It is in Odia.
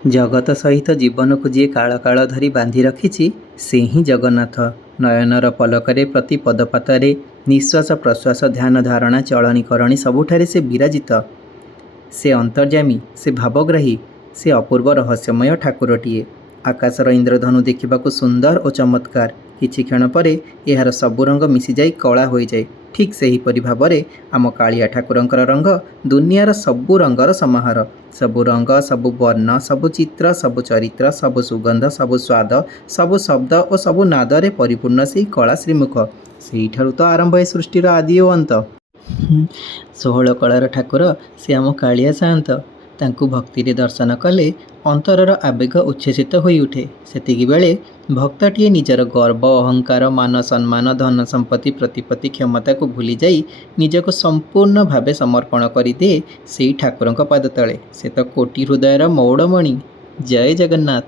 ଜଗତ ସହିତ ଜୀବନକୁ ଯିଏ କାଳ କାଳ ଧରି ବାନ୍ଧି ରଖିଛି ସେ ହିଁ ଜଗନ୍ନାଥ। ନୟନର ପଲକରେ ପ୍ରତି ପଦପାତରେ ନିଶ୍ୱାସ ପ୍ରଶ୍ୱାସ ଧ୍ୟାନ ଧାରଣା ଚଳଣି କରଣି ସବୁଠାରେ ସେ ବିରାଜିତ। ସେ ଅନ୍ତର୍ଯ୍ୟାମୀ, ସେ ଭାବଗ୍ରାହୀ, ସେ ଅପୂର୍ବ ରହସ୍ୟମୟ ଠାକୁରଟିଏ। ଆକାଶର ଇନ୍ଦ୍ରଧନୁ ଦେଖିବାକୁ ସୁନ୍ଦର ଓ ଚମତ୍କାର। କିଛି କ୍ଷଣ ପରେ ଏହାର ସବୁ ରଙ୍ଗ ମିଶିଯାଇ କଳା ହୋଇଯାଏ। ଠିକ୍ ସେହିପରି ଭାବରେ ଆମ କାଳିଆ ଠାକୁରଙ୍କର ରଙ୍ଗ ଦୁନିଆର ସବୁ ରଙ୍ଗର ସମାହାର। ସବୁ ରଙ୍ଗ, ସବୁ ବର୍ଣ୍ଣ, ସବୁ ଚିତ୍ର, ସବୁ ଚରିତ୍ର, ସବୁ ସୁଗନ୍ଧ, ସବୁ ସ୍ୱାଦ, ସବୁ ଶବ୍ଦ ଓ ସବୁ ନାଦରେ ପରିପୂର୍ଣ୍ଣ ସେହି କଳା ଶ୍ରୀମୁଖ। ସେଇଠାରୁ ତ ଆରମ୍ଭ ଏ ସୃଷ୍ଟିର ଆଦି ଓ ଅନ୍ତ। 16 କଳାର ଠାକୁର ସେ ଆମ କାଳିଆ ସାଆନ୍ତ। ତାଙ୍କୁ ଭକ୍ତିରେ ଦର୍ଶନ କଲେ ଅନ୍ତରର ଆବେଗ ଉଚ୍ଛ୍ୱସିତ ହୋଇଉଠେ। ସେତିକିବେଳେ ଭକ୍ତଟିଏ ନିଜର ଗର୍ବ, ଅହଙ୍କାର, ମାନ ସମ୍ମାନ, ଧନ ସମ୍ପତ୍ତି, ପ୍ରତିପତ୍ତି, କ୍ଷମତାକୁ ଭୁଲିଯାଇ ନିଜକୁ ସମ୍ପୂର୍ଣ୍ଣ ଭାବେ ସମର୍ପଣ କରିଦିଏ ସେଇ ଠାକୁରଙ୍କ ପାଦତଳେ। ସେ ତ କୋଟି ହୃଦୟର ମଉଡ଼ମଣି। ଜୟ ଜଗନ୍ନାଥ।